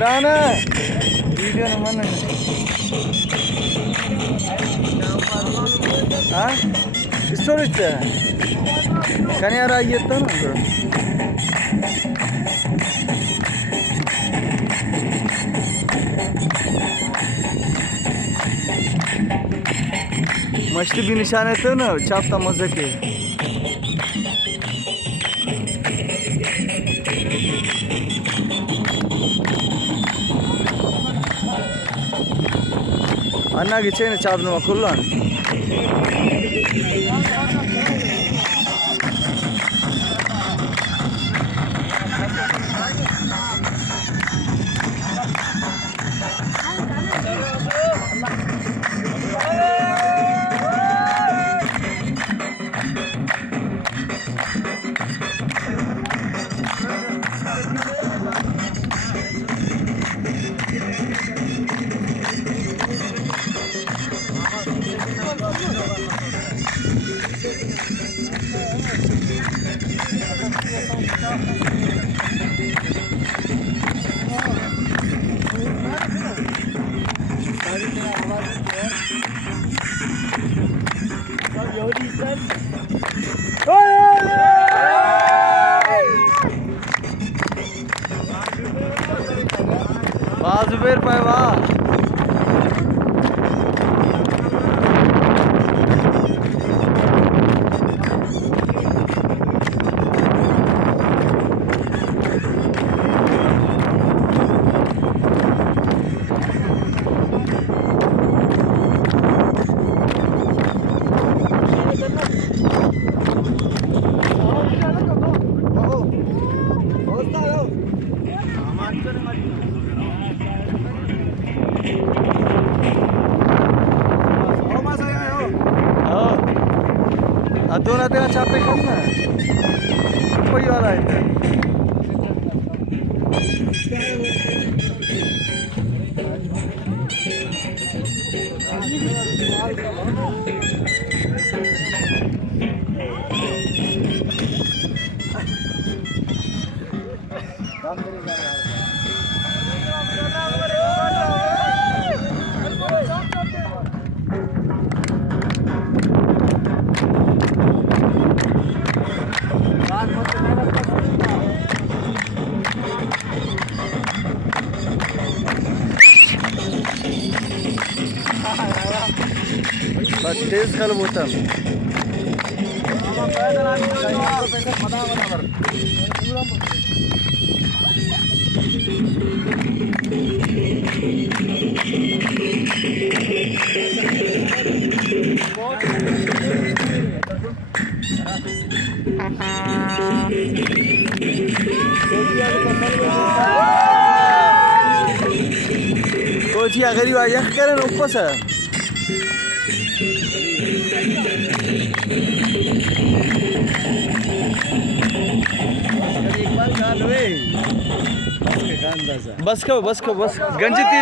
Rana video न मन storage पे కానీ यार आई येतो ना मछली भी निशान येतो ना चापता मजा के అన్నకి చేయను చాప నువ్వు కుల్లాను बाजू बेर पाय वा दोन तेरा चापे खाऊ ना वाला आहे तेज कलबोता कोची अगरी वाया करे उपस बस गंजिती